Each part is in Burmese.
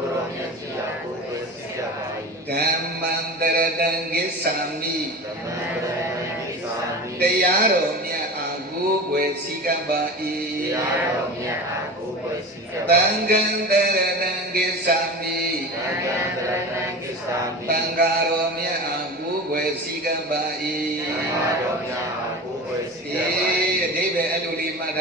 ကိုယ်တော်မြတ်ကြီးအားကိုယ်ွယ်စီကြပါ၏ကမ္မန္တရတံကိစ္ဆာမိသမန္တရဏံကိသာမိတရားတော်မြတ်အားကိုယ်ွယ်စီကပ်ပါတရား၏တော်မြတ်အားကိုယ်ွယ်စီကြသပါံဃံတရတံကိစ္ဆာမိသံဃာတရဏံကိသာမိသံဃာတော်မြတ်အားကိုယ်ွယ်စီကပ်ပါ သံဃာ ၏ တော်မြတ်အားကိုယ်ွယ်စီ ဒီ ကြပါ၏ အတိပ္ပယ်အလိုလေးမှတ်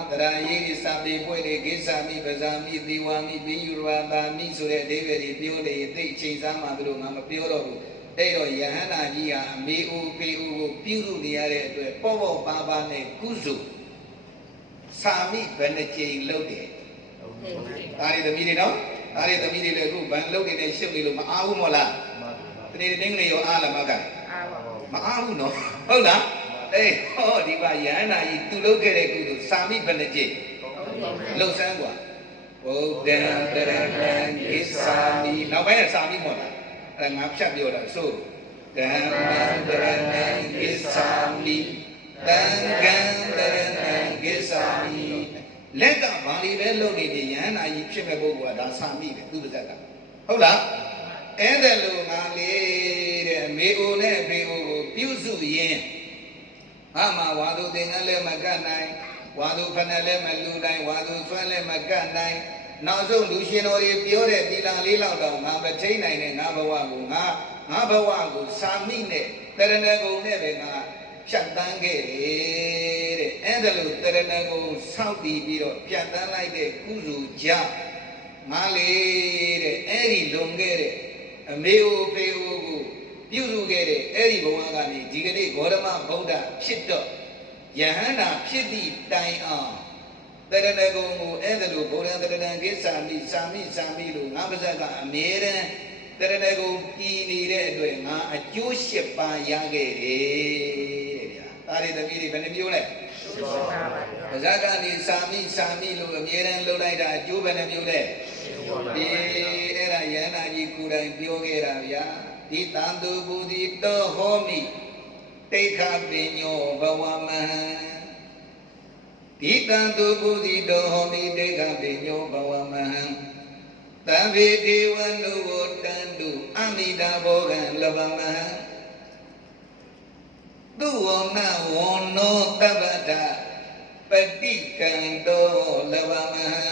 တာပေါ်မှာတရာရေးဒီစာပေပွဲတွေကိစ္ဆာမိပဇာမိသေဝါမိပိယုရဝတာမိဆိုတဲ့အတိပ္ပယ်တွေပြောနေသိအချိန်စားမှသူတို့ငါမပြောတော့ဘူးအဲ့တော့ယဟန္တာကြီးဟာအမေဦးဖေဦးကိုပြုစုနေရတဲ့အတွက်ပေါ့ပေါ့ပါပါနဲ့ကုစုစာမိဘယ်နှကြိမ်လုပ်တယ်ဒါတွေသမီးတွေနော်ဒါတွေသမီးတွေလည်းအခုဘန်လုပ်နေနဲ့ရှုပ်နေလို့မအားဘူးမို့လားတနေ့တင်းကလေးရောအားလားမကအားပါမအားဘူးနော်ဟုတ်လား အေးဟောဒီပါယန္နာကြီးသူလုပ်ခဲ့တဲ့ကုသိုလ်စာမိဘယ်နှကြိမ်လှုပ်ဆန်းกว่าဗုဒ္ဓံတရဏံကိသာမိနောက်ပိုင်းကစာမိမို့လားအဲ့ဒါငါဖြတ်ပြောတာဆိုကမ္မံတရဏံကိသာမိတံကံတရဏံကိသာမိလက်ကဘာတွေပဲလုပ်နေတယ်ယန္နာကြီးဖြစ်မဲ့ပုဂ္ဂိုလ်ကဒါစာမိတယ်သူပါဇက်ကဟုတ်လား အဲ့ဒါလို့ငါလေးတဲ့မေအိုနဲ့ဖေအိုကိုပြုစုရင်း ငါမှဝါသူသင်္ကန်းလည်းမကတ်နိုင်ဝါသူဖဏလည်းမလူနိုင်ဝါသူဆွမ်းလည်းမကတ်နိုင်နောက်ဆုံးလူရှင်တော်တွေပြောတဲ့သီလလေးလောက်တော့ငါမထိန်နိုင်တဲ့ငါဘဝကိုငါငါဘဝကိုစာမိနဲ့တရဏဂုံနဲ့ပဲငါဖြတ်တန်းခဲ့တယ်တဲ့အဲ့ဒါလို့တရဏဂုံဆောက်တည်ပြီးတော့ဖြတ်တန်းလိုက်တဲ့ကုစုကြောင့်ငါလေးတဲ့အဲ့ဒီလွန်ခဲ့တဲ့အမေအိုဖေအိုကို ပြုစုခဲ့တဲ့အဲ့ဒီဘဝကနေဒီကနေ့ဂေါရမဗုဒ္ဓဖြစ်တော့ယဟန္တာဖြစ်သည့်တိုင်အောင်တရဏဂုံကိုအဲ့ဒါလိုဗုဒ္ဓတရဏံကိစ္ဆာမိစာမိစာမိလို့ငါပါဇက်ကအမြဲတမ်းတရဏဂုံပြည်နေတဲ့အတွက်ငါအကျိုးရှစ်ပါးရခဲ့တယ်တဲ့ဗျာဒါတွေသမီးတွေဘယ်နှမျိုးလဲရှိပါပါပါဇက်ကနေစာမိစာမိလို့အမြဲတမ်းလုပ်လိုက်တာအကျိုးဘယ်နှမျိုးလဲဒီအဲ့ဒါယန္တာကြီးကိုယ်တိုင်ပြောခဲ့တာဗျာ ဒီတန်တုဘူဒီတောဟောမိတိခပညောဘဝမဟံဒီတန်တုဘူဒီတောဟောမိတိခပညောဘဝမဟံတံဝေဒေဝနုဝတန္တုအမိတာဘောဂံလဘမဟံသူဝနဝနောတပ္ပတပတိကံတောလဘမဟံ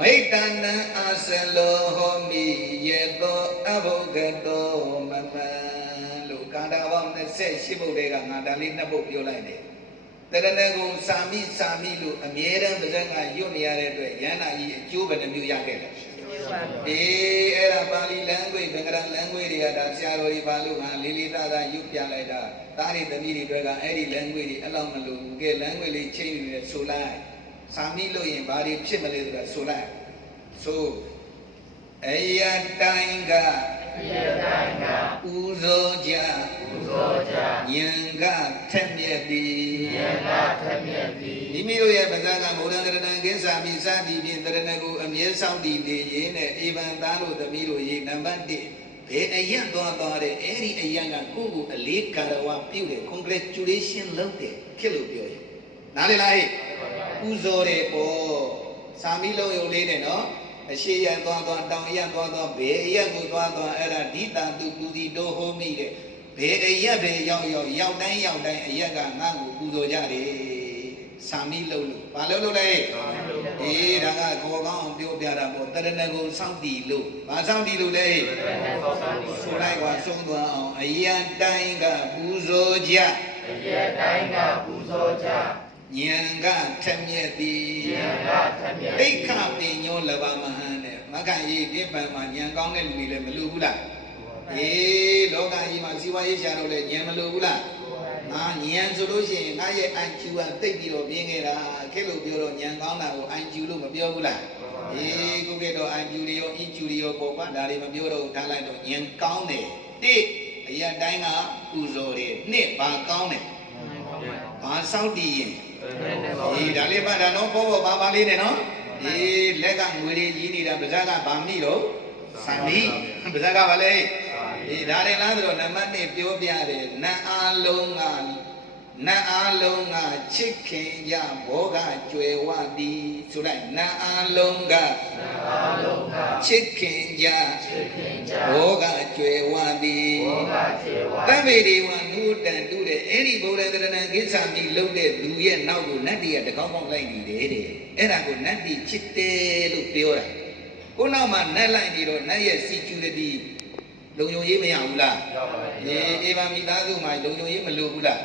မိတ္တနံအာဆလောဟောမိယေတောအဘုဂတောမမံလို့ကာတာဘောင်း28ဘုတ်တွေကငါဒါလေးနှစ်ပုတ်ပြောလိုက်တယ်တရဏဂုံစာမိစာမိလို့အမြဲတမ်းပါဇက်ကရွတ်နေရတဲ့အတွက်ယန္နာကြီးအကျိုးဘယ်နှမျိုးရခဲ့လဲရှိပါပါအေးအဲ့ဒါပါဠိလမ်းခွေဗင်္ဂရလမ်းခွေတွေကဒါဆရာတော်တွေပါလို့ငါလေးလေးသားသားရွတ်ပြလိုက်တာသားတွေသမီးတွေတွေကအဲ့ဒီလမ်းခွေတွေအဲ့လောက်မလို့ဘူးကဲလမ်းခွေလေးချိန်နေတယ်ဆိုလိုက် စာမိလို့ရင်ဘာတွေဖြစ်မလဲဆိုတာဆိုလိုက်ဆိုအယတိုင်းကဒီရတိုင်းကဥဇောကြပူဇော်ကြယံကထက်မြက်သည်ယံကထက်မြက်သည်မိမိတို့ရဲ့ပဇာကဗုဒ္ဓတရဏံကိစ္ဆာမိစသည်ဖြင့်တရဏကိုအမြဲဆောင်တည်နေရင်းနဲ့အေဗံသားတို့သမီးတို့ရေနံပါတ်1ဘယ်အယံသွားသွားတဲ့အဲ့ဒီအယံကကိုယ့်ကိုအလေးကာရဝပြုတယ် congratulation လုပ်တယ်ဖြစ်လို့ပြောရင်နားလည်လားဟဲ့ ပူဇော်တယ်ပေါ့စာမီလုံးယုံလေးနဲ့နော်အရှိရသွားသွားတောင်ရသွားသွားဘေးရက်ကိုသွားသွားအဲ့ဒါဒီတာသူပူစီတိုးဟိုးမိတဲ့ဘေးအရက်ပဲရောက်ရောက်ရောက်တိုင်းရောက်တိုင်းအရက်ကငါ့ကိုပူဇော်ကြတယ်စာမီလုံးလို့ဘာလို့လို့လဲအေးဒါကခေါ်ကောင်းအောင်ပြောပြတာပေါ့တရဏဂုံစောင့်တီလို့ဘာစောင့်တီလို့လဲဆိုလိုက်ပါဆုံးသွားအောင်အယံတိုင်းကပူဇော်ကြဒီရတိုင်းကပူဇော်ကြ ဉာဏ်ကထက်မြက်သည်ယံကထက်မြက်ဒိဋ္ဌပင်ညောလဘမဟန်တဲ့မကရေးဒီပံမှာဉာဏ်ကောင်းတဲ့လူတွေလည်းမလူဘူးလားအေးလောကကြီးမှာစီဝါရေးရှာတော့လည်းဉာဏ်မလူဘူးလားငါဉာဏ်ဆိုလို့ရှိရင်ငါရဲ့ IQ ကတိတ်ပြီးတော့ပြင်းခဲ့တာခေတ်လို့ပြောတော့ဉာဏ်ကောင်းတာကို IQ လို့မပြောဘူးလားအေးခုခေတ်တော့ IQ တွေရော EQ တွေရောပေါ်ပါဒါတွေမပြောတော့ဘူးထားလိုက်တော့ဉာဏ်ကောင်းတယ်တိအရာတိုင်းကပူဇော်တယ်နှစ်ဘာကောင်းတယ်ဘာစောင့်တည်ရင် အေးဒါလေးပါဒါနော်ပေါ်ပေါ်ပါပါလေးနဲ့နော်အေးလက်ကငွေတွေကြီးနေတာပါဇက်ကဗာမိတော့စံမီပါဇက်ကဗာလေအေးဒါရင်လားဆိုတော့နံပါတ်1ပြောပြတယ်နတ်အားလုံးကနတ်အားလုံးကချစ်ခင်ကြဘောကကျွယ်ဝသည်ဆိုလိုက်နတ်အားလုံးကအာလုံးက ချစ်ခင်ကြချစ်ခင်ကြဘောကကျွယ်ဝသည်ဘောကကျေဝါတဗ္ဗေဒီဝနုတန်တူတဲ့အဲ့ဒီဗုဒ္ဓတရဏံကိစ္ဆာမိလုံးတဲ့လူရဲ့နောက်ကိုနတ်တီကတကောင်းကောင်းလိုက်နေတယ်တဲ့အဲ့ဒါကိုနတ်တီချစ်တယ်လို့ပြောတာကိုနောက်မှာနတ်လိုက်နေတော့နတ်ရဲ့ security လုံခြုံရေးမရဘူးလားရောက်ပါပြီအေးအေဗာမိသားစုမှာလုံခြုံရေးမလိုဘူးလား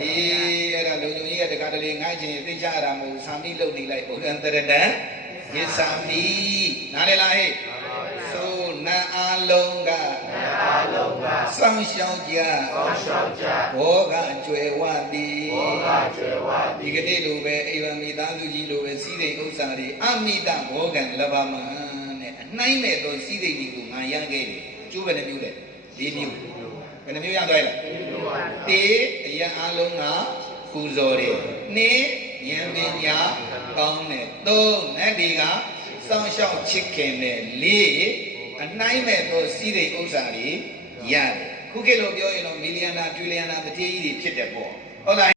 အေးအဲ့ဒါလုံခြုံရေးကတကားတလေငှားချင်သိကြရတာမဟုတ်စာမိလုံနေလိုက်ဗုဒ္ဓံတရတံ ကိစ္ဆာမိနားလေလားဟဲ့ဆိုနတ်အားလုံးကအာလုံးကစောင့်ရှောက်ကြကောင်းရှောက်ကြဘောကကျွယ်ဝသည်ဘောကကျေဝါဒီကနေ့လိုပဲအိဗံမိသားစုကြီးလိုပဲစီးတဲ့ဥစ္စာတွေအမိတဘောကံလဘမဟံတဲ့အနှိုင်းမဲ့သောစီးတဲ့ဒီကိုငါရမ်းခဲ့တယ်ကျိုးပဲနှမျိုးတဲ့၄မျိုးဘယ်နှမျိုးရသွားလဲတေအရာအလုံးကပူဇော်တယ်နှစ်ဉာဏ်ပညာ ကောင်းတယ်သုံးနတ်တွေကစောင့်ရှောက်ချစ်ခင်တယ်လေးအနှိုင်းမဲ့သောစီးတဲ့ဥစ္စာတွေရတယ်ခုခေတ်လိုပြောရင်တော့မီလီယံနာထရီလီယံနာတတိကြီးတွေဖြစ်တယ်ပေါ့ဟုတ်လား